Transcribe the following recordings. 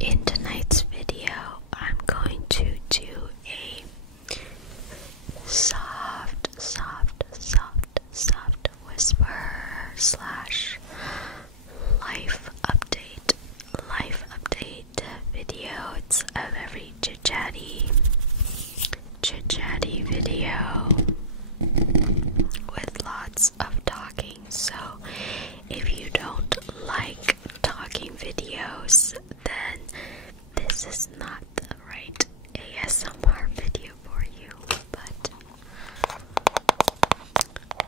In tonight's video, I'm going to do a soft whisper slash life update video. It's a very chitchatty video with lots of talking. So if you don't like talking videos, then this is not the right ASMR video for you. But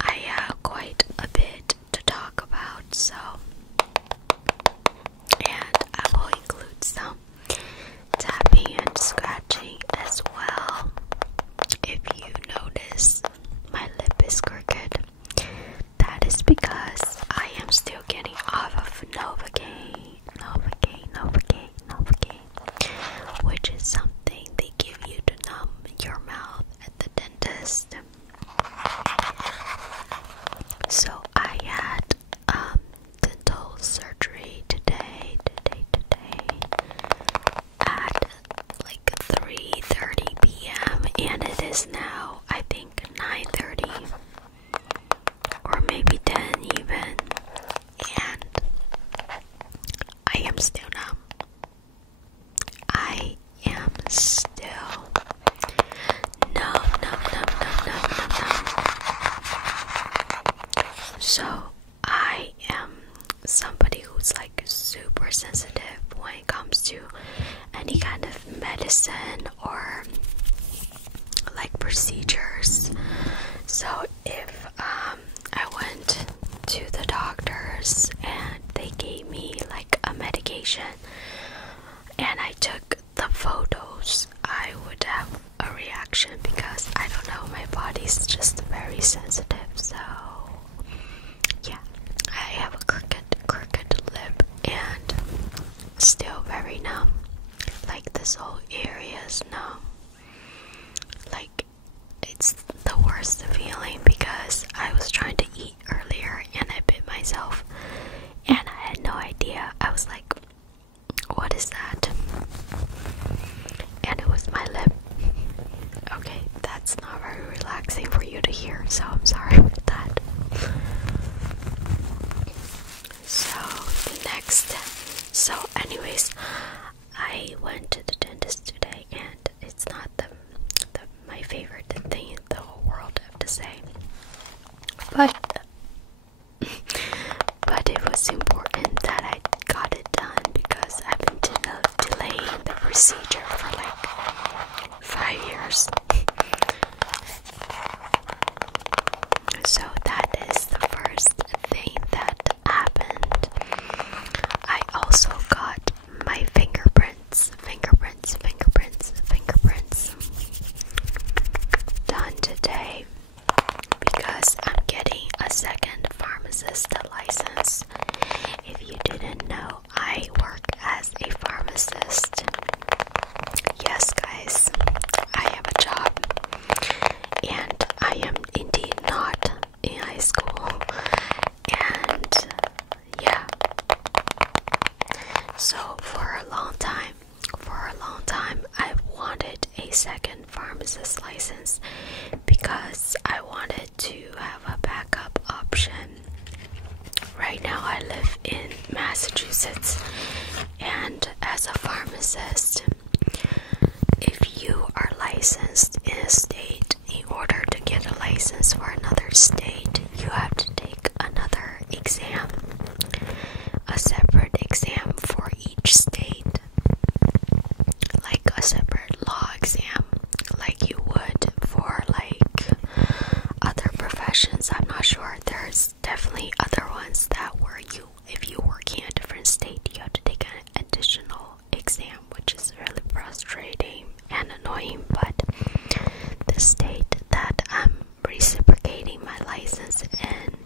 I have quite a bit to talk about, so, and I will include some tapping and scratching as well. If you notice my lip is crooked, that is because I am still getting off of Novocaine, which is something they give you to numb your mouth at the dentist. So I had dental surgery today at like 3:30 p.m. and it is now, I think, 9:30 or maybe 10 even, and I am still numb. I am still numb. So I am somebody who's like super sensitive when it comes to any kind of medicine or like procedures. So if I went to the doctors and they gave me like a medication and I took the photos, I would have a reaction because I don't know, my body's just very sensitive. So yeah, I have a crooked lip and still very numb. Like this whole area is numb. Like it's the worst feeling because I was trying to eat earlier and I bit myself and I had no idea. I was like, what is that? And it was my lip. Okay, that's not very relaxing for you to hear, so I'm sorry about that. So anyways, I went to the dentist today and it's not my favorite thing in the whole world, I have to say. But it was important that I got it done because I've been delaying the procedure for like 5 years. So that is the first thing that happened. I also got my fingerprints done today because I'm getting a second pharmacist license. If you didn't know, I work as a pharmacist. Yes, guys, I have a job and I am indeed not in high school. And yeah, so for a long time I've wanted a second pharmacist license because I wanted to have a backup option. Right now I live in Massachusetts, and as a pharmacist, if you are licensed in a state, in order to get a license for another state, you have to take another exam, a separate exam for each state, like a separate law exam, like you would for like other professions. I'm not sure. There's definitely other ones that where you, if you work in a different state, you have to take an additional exam, which is really frustrating and annoying. But the state that I'm reciprocating my license in,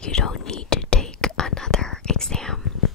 you don't need to take another exam.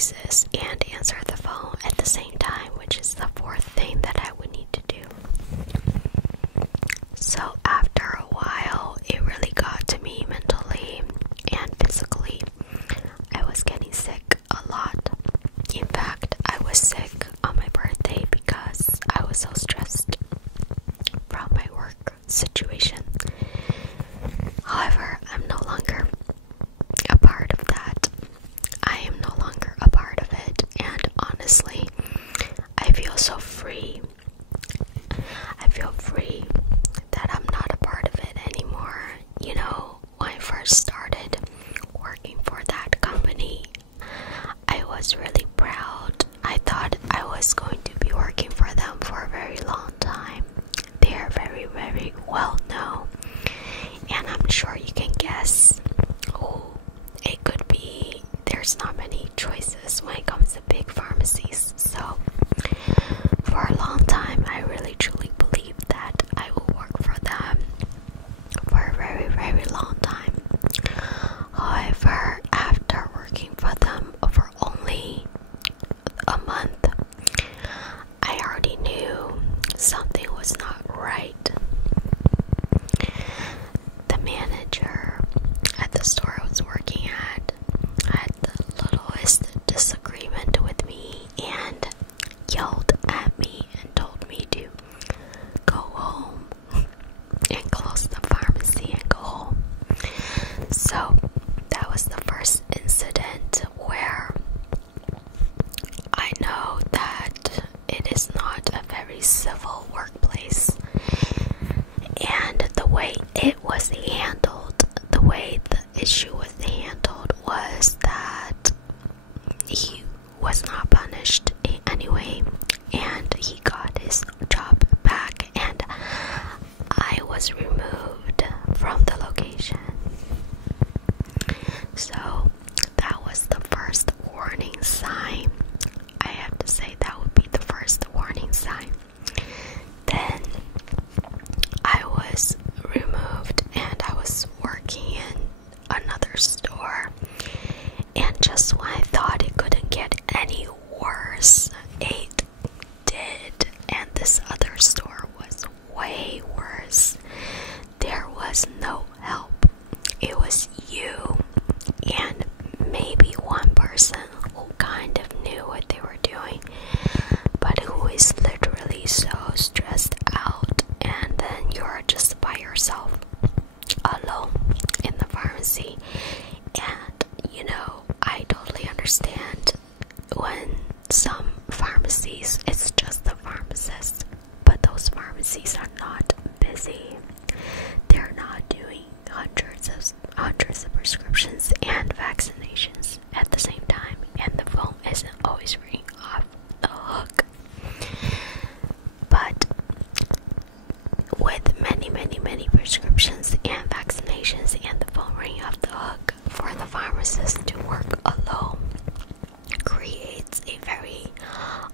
voices and answer the phone at the same time, which is the fourth thing that I would need to do. So after a while, it really got to me mentally and physically. I was getting sick a lot. In fact, I was sick on my birthday because I was so stressed from my work situation. However, I'm no longer a part of that. I am no longer a part of it, and honestly, I feel so free. I feel free that I'm not a part of it anymore. You know, when I first started working for that company, I was really proud. I thought I was going to be working for them for a very long time. They are very, very well known, and I'm sure you can guess who it could be. There's not many choices when it comes to big pharmacies. So for a long time, I really truly believed that I will work for them for a very, very long time. However, after working for them for only a month, I already knew something was not right. The manager at the store I was working at had the littlest disagreement with me and yelled at me and told me to go home and close the pharmacy and go home. So that was the first incident where I know that it is not a very civil workplace. And the way it was handled, the way the issue was handled was that he was not punished anyway, and he got his job back, and I was removed from the location. So that was the first warning sign. I have to say that would be the first warning sign. Then I was removed and I was working in another store, and just when I thought it couldn't get any worse, it did. And this other store was way worse. There was no help. It was you and maybe one person who kind of knew what they were doing, but who is literally so stressed out, and then you're just by yourself alone in the pharmacy. And you know, I totally understand when some pharmacies it's just the pharmacist, but those pharmacies are not busy. They're not doing hundreds of prescriptions and vaccinations at the same time, and the phone isn't always ringing off the hook. But with many prescriptions and vaccinations and the phone ringing off the hook, for the pharmacist to work alone creates a very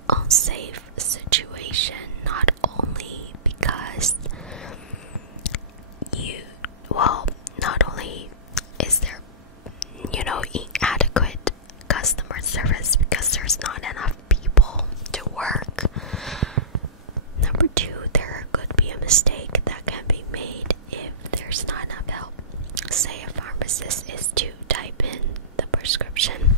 unsafe situation, not only because not only is there, inadequate customer service because there's not enough people to work. Number two, there could be a mistake that can be made if there's not enough help. Say a pharmacist is to type in the prescription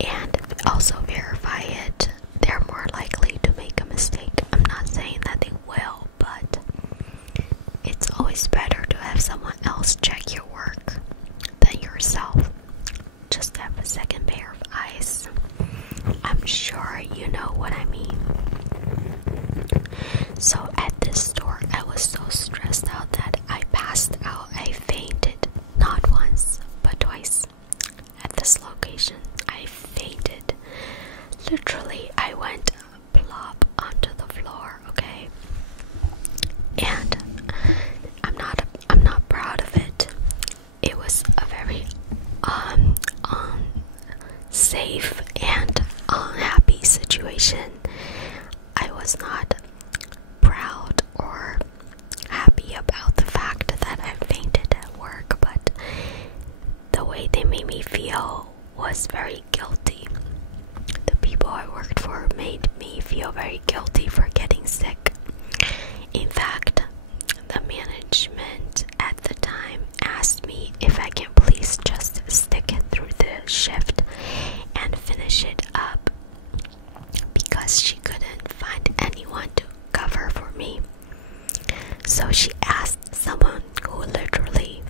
and also verify it. They're more likely to make a mistake. I'm not saying that they will, but it's always better to have someone else check your work than yourself. Just have a second pair of eyes. I'm sure you know what I mean. So at this store, I was so stressed out that I passed out. I fainted, not once, but twice. At this location, I fainted. Literally, I went plop onto the floor, okay? And I'm not proud of it. It was a very safe and unhappy situation. I was not proud or happy about the fact that I fainted at work, but the way they made me feel was very guilty. worked for made me feel very guilty for getting sick. In fact, the management at the time asked me if I can please just stick it through the shift and finish it up because she couldn't find anyone to cover for me. So she asked someone who literally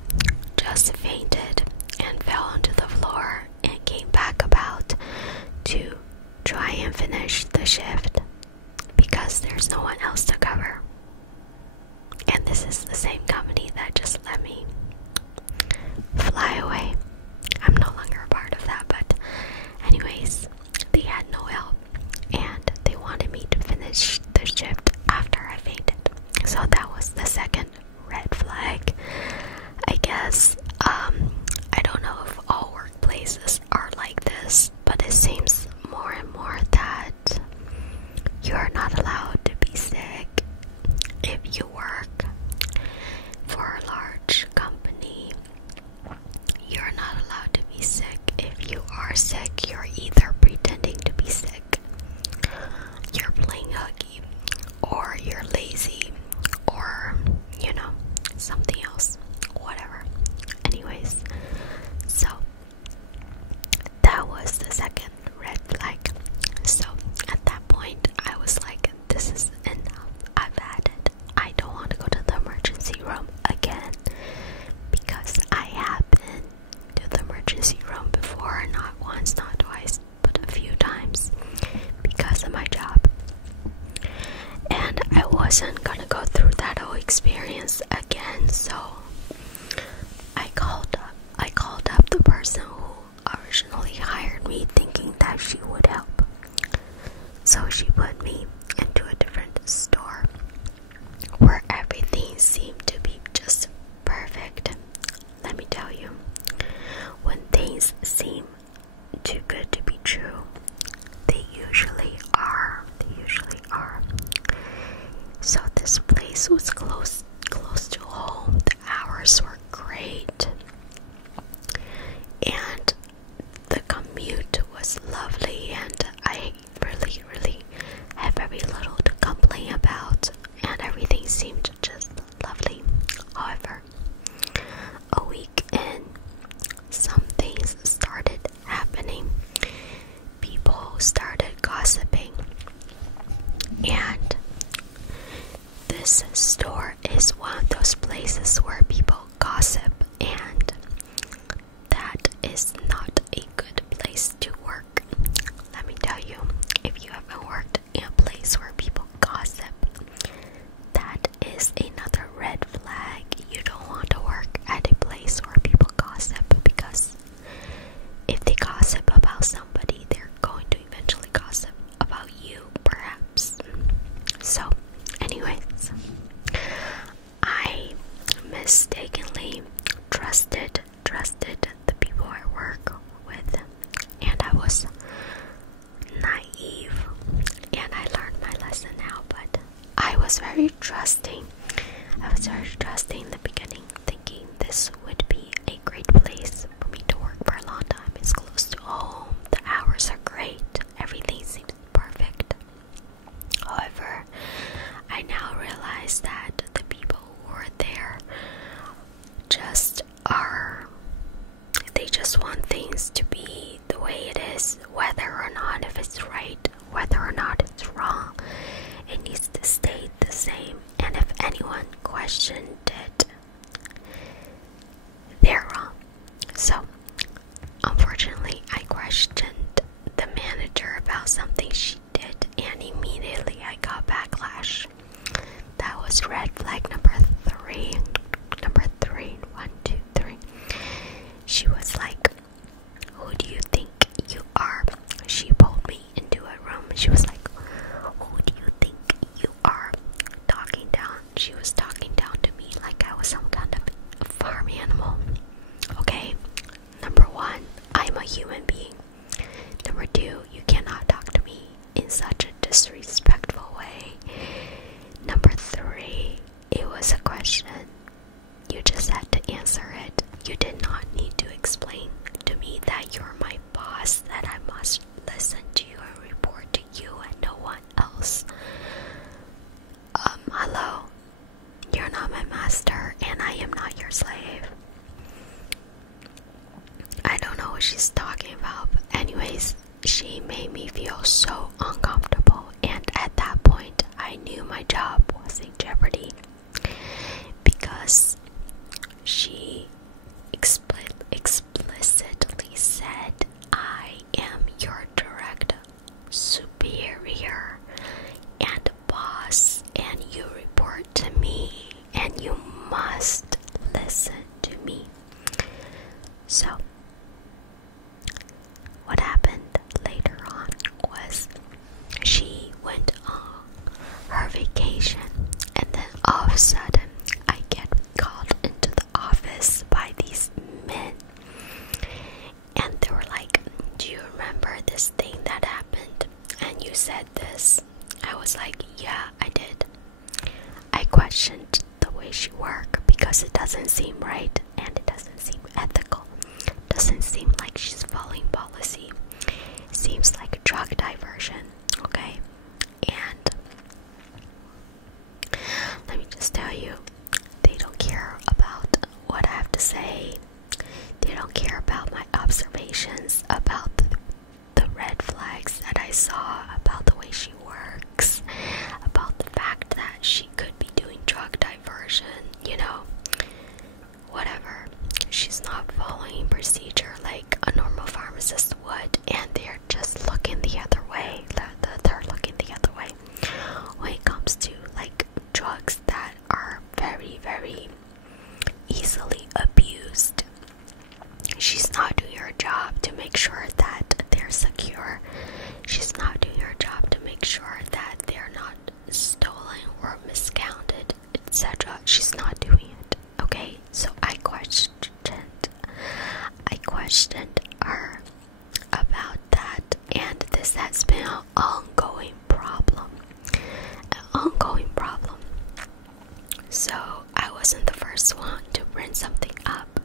just fainted and fell onto the floor and came back about to try and finish the shift because there's no one else to cover. And this is the same company that just let me fly away. I'm no longer a part of that, but anyways, they had no help and they wanted me to finish the shift after I fainted. So that was the second red flag. I guess, I don't know if all workplaces are like this, but it seems more and more that you're not allowed to be sick if you work for a large company. You're not allowed to be sick. If you are sick, you're either pretending to be sick, you're playing hooky, or you're lazy, or, you know, something else, whatever. Anyways, so that was the second red flag. So at that point, I was like, this is enough. I've had it. I don't want to go to the emergency room again because I have been to the emergency room before, not once, not twice, but a few times because of my job. And I wasn't gonna go through that whole experience again, so I called up the person who originally hired me thinking that she would help. So she put me into a different store where everything seemed to be just perfect. Let me tell you, when things seem too good to be true, they usually are. So this place was close to home. The hours were great. And the commute was lovely, and I really have very little to complain about, and everything seemed just lovely. However, a week in, some things started happening. People started gossiping, and this store is one of those places where people gossip, and that is not a good place to work. Let me tell you, if you haven't worked in a place where people gossip, that is another red flag. You don't want to work at a place where people gossip, because if they gossip about somebody, they're going to eventually gossip about you, perhaps. So, anyways, I mistakenly trusted the people I work with, and I was naive, and I learned my lesson now, but I was very trusting. In the beginning, thinking this would be a great place for me to work for a long time. It's close to home, the hours are great, everything seems perfect. However, I now realize that the people who are there they just want things to be the way it is, whether or not if it's right, whether or not it's wrong. It needs to stay the same, and if anyone questioned it, they're wrong. So, unfortunately, I questioned the manager about something she did, and immediately I got backlash. That was red flag number 3. Number 3. 1, 2, 3. She was like, "Who do you think you are?" She pulled me into a room and she was like, "Who do you think you are?" Talking down. She was talking down to me like remember this thing that happened and you said this? I was like, yeah, I did. I questioned the way she worked because it doesn't seem right and it doesn't seem ethical. Doesn't seem like she's following policy. Seems like a drug diversion, okay? And let me just tell you, they don't care about what I have to say. They don't care about my observations about the red flags that I saw, about the way she works, about the fact that she could be doing drug diversion, you know, whatever. She's not following procedure like a normal pharmacist would, and they're just looking the other way. They're looking the other way when it comes to like drugs that are very, very easily abused. She's not doing her job to make sure that they're secure. She's not doing her job to make sure that they're not stolen or miscounted, etc. She's not doing it, okay? So I questioned her about that, and this has been an ongoing problem. So I wasn't the first one to bring something up.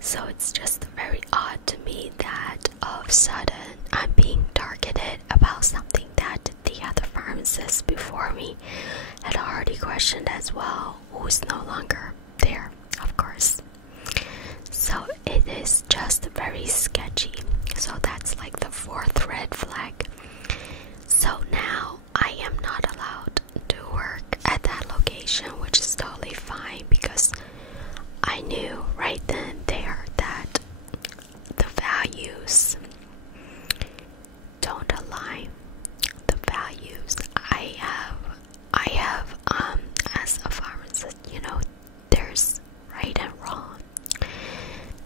So it's just very odd to me that all of a sudden I'm being targeted about something that the other pharmacist before me had already questioned as well, who's no longer there, of course. So it is just very sketchy. So that's like the fourth red flag. So now I am not allowed to work at that location, which is totally fine because I knew right then and there that the values don't align. The values I have as a pharmacist, you know, there's right and wrong.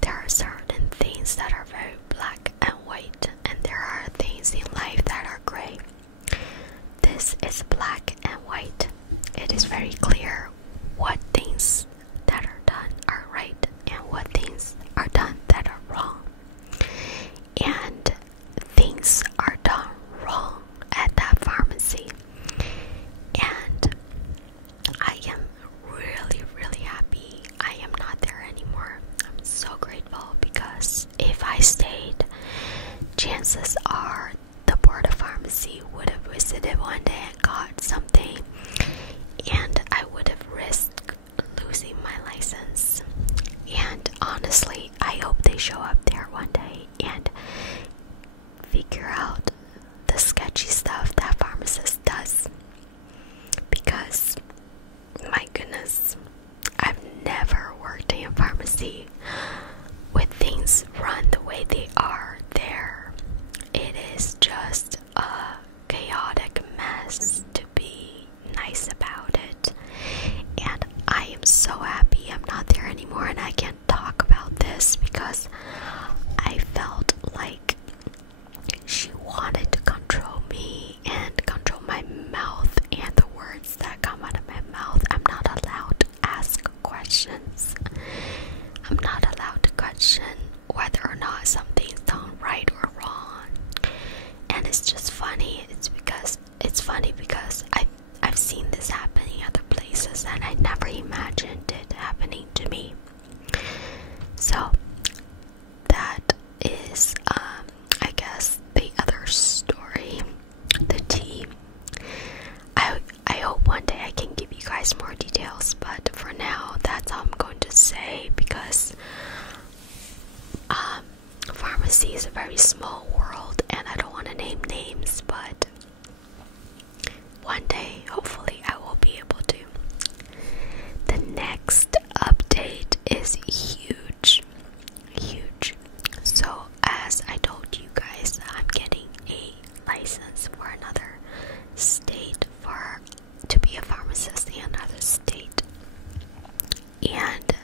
There are certain things that are very black and white, and there are things in life that are gray. This is black and white. It is very clear what things that are done are right and what things are done that are wrong. And things are done wrong at that pharmacy. And I am really, really happy I am not there anymore. I'm so grateful because if I stayed, chances are the board of pharmacy would have visited one day and got something, and I would have risked losing my license. And honestly, I hope they show up there one day and figure out the sketchy stuff that pharmacist does, because my goodness, I've never worked in a pharmacy with things run the way they are there. It is just a chaotic mess, to be nice about it. And I am so happy I'm not there anymore and I can't talk about this because I felt like she wanted to control me and control my mouth and the words that come out of my mouth. I'm not allowed to ask questions. I'm not allowed to question whether or not something's done right or wrong. And it's just funny. It's funny because I've seen this happen in other places and I never imagined it happening to me. So that is I guess the other story, the tea. I hope one day I can give you guys more details, but for now that's all I'm going to say because pharmacy is a very small world and I don't want to name names, but one day hopefully I will be able to. The next update is huge. So as I told you guys, I'm getting a license for another state to be a pharmacist in another state. And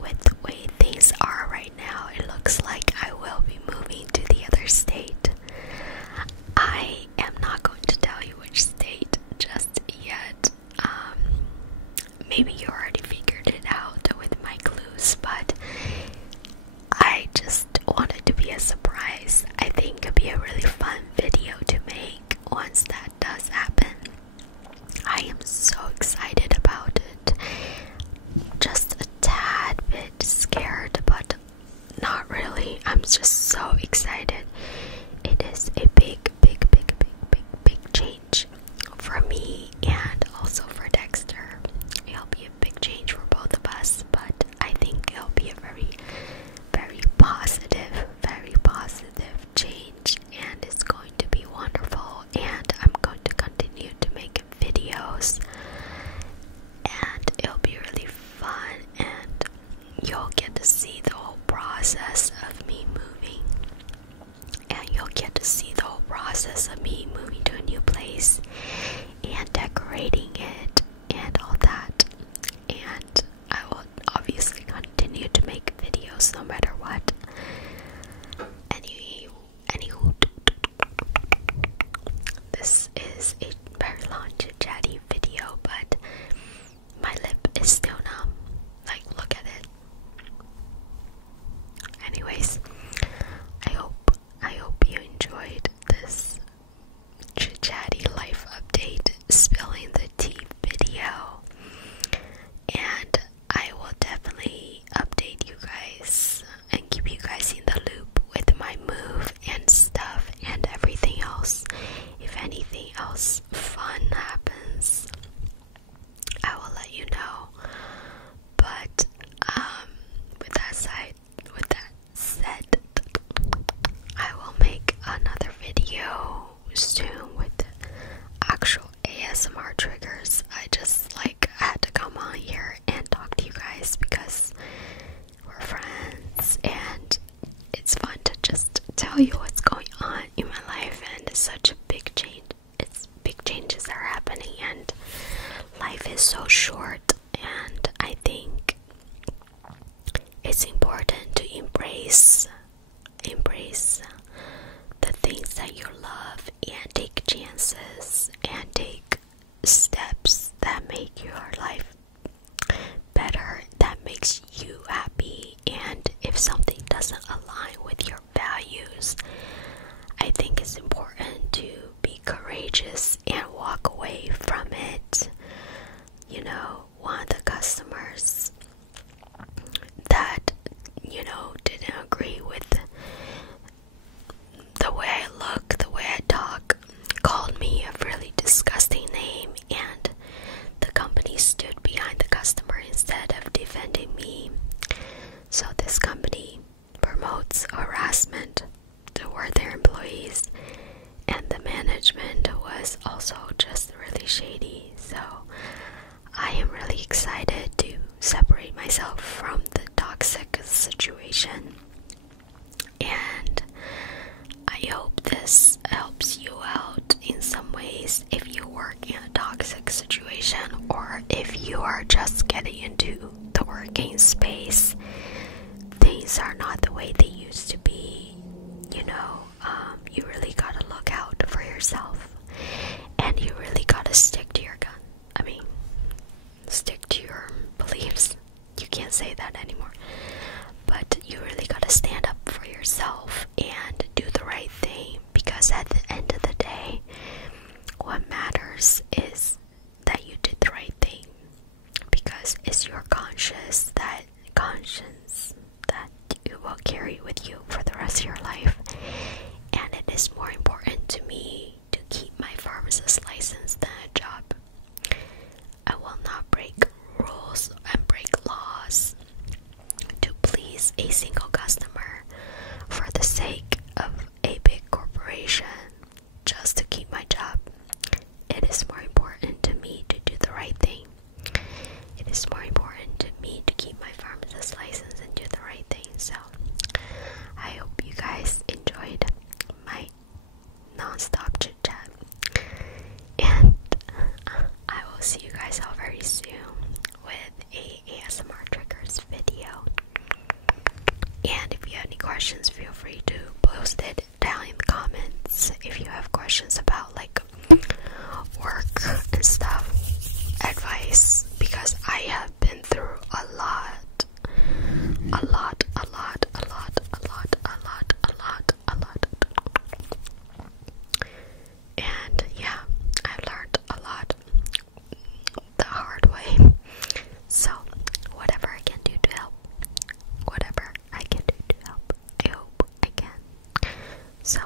with the way things are right now, it looks like I will be moving to the other state. I am not going to tell you which state just yet. Maybe you already figured it out with my clues, but be a really fun video to make once that does happen. I am so excited about it. Just a tad bit scared, but not really. I'm just so excited. It is a big change for me and also for Dexter. It'll be a big change for both of us, but I think it'll be a very positive change, and it's going to be wonderful. And I'm going to continue to make videos, and it'll be really fun, and you'll get to see the whole process of me moving, and you'll get to see the whole process of me moving to a new place and decorating it and all that. And I will obviously continue to make videos no matter what. Anywho, this is a very long chitchatty video, but my lip is still numb. Like, look at it. Anyways, I hope you enjoyed this chitchatty life update, spilling the tea video, and I will definitely update you guys and keep you guys in the loop with my move and stuff and everything else. If anything else fun happens, I will let you know. But with that said, I will make another video soon with actual ASMR triggers. I just had to come on here and talk to you guys because we're friends, and it's fun to just tell you what's going on in my life. And it's such a big change. Big changes are happening, and life is so short, and I think it's important to embrace the things that you love and take chances and take steps that make your life better, that makes you happy. And if something doesn't align with your values, I think it's important to be courageous and walk away from it. One of the customers that didn't agree with the way I look, the way I talk, called me a really disgusting name, and the company stood behind the customer instead of defending me. So this company promotes harassment toward their employees, and the management was also just really shady. So I am really excited to separate myself from the toxic situation, and I hope this helps you out in some ways if you work in a toxic situation, or if you are just getting into the working space. Things are not the way they used to be. You really gotta look out for yourself, and you really gotta stick to your gun. Stick to your beliefs. You can't say that anymore. But you really gotta stand up for yourself and do the right thing, because at the end of the day, what matters is that you did the right thing, because it's your conscience that you will carry with you for the rest of your life. And it is more important to me to keep my pharmacist license than a job. I will not break rules and break laws to please a single customer for the sake of a big corporation just to keep my job. It is more important to me to do the right thing. It is more important to me to keep my pharmacist license and do the right thing. So I hope you guys enjoyed my non-stop chit chat, and I will see you guys all very soon with a ASMR triggers video. And if you have any questions, feel free to post it down in the comments. If you have questions about work and stuff, advice, because I have been through a lot. So